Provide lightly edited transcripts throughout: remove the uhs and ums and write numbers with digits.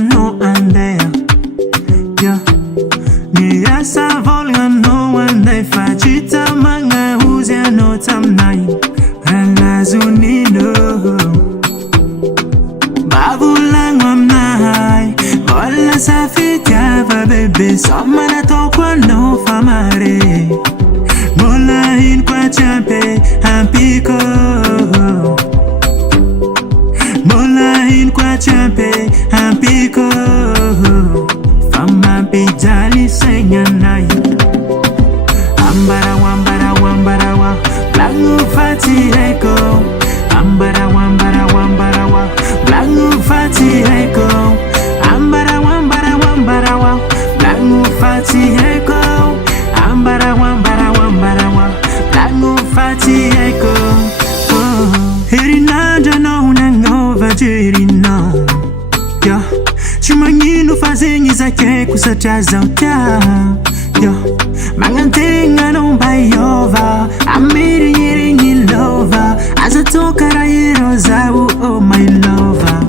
no andea. Yeah. Ni asa volga no ande fachita manga uzia no tamnai. Alazunino. Babulang mamnai. Wala sa fitiava baby. Somana tokwa no famare. Molahin kwa champe ampiko. Molahin kwa champe ampiko. Fama bijali senyanai. Ambara wambara wambara wa. Blangu fati eko. Ambara wambara wambara wa. Blangu fati eko. Ambara wambara wambara wa. Blangu fati eko. Ambara wambara wambara wa. Blangu fati eko. Hirina jano unangova jirina. Yeah. Chumangino fazingi zake kusachaza uta. Yeah. Mangantenga no bayova. Amiri yiringi lova. Azatoka rairo zau oh my lover.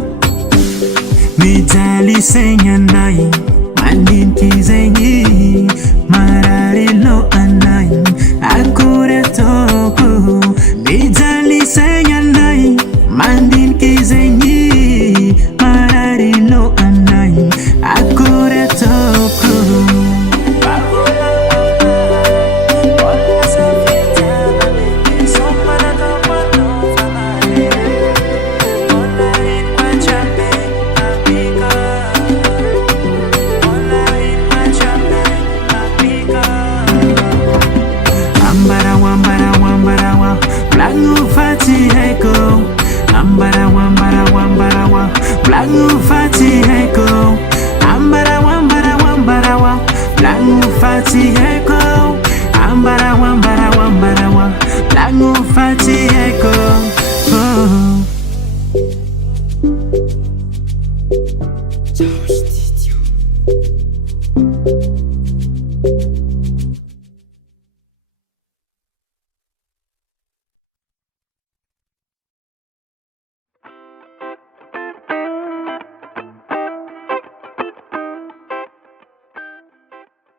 Mijali senya nai. Mandin kizengi. Marari lo anai. Akure toko. Mijali senya nai. Mandin kizengi. Marari lo anai. Akure toko. Blangu fati eko. Ambara wambara wambara wa. Blangu fati eko. Ambara wambara wambara wa. Blangu fati eko. Ambara wambara wambara wa. Blangu fati eko. Oh.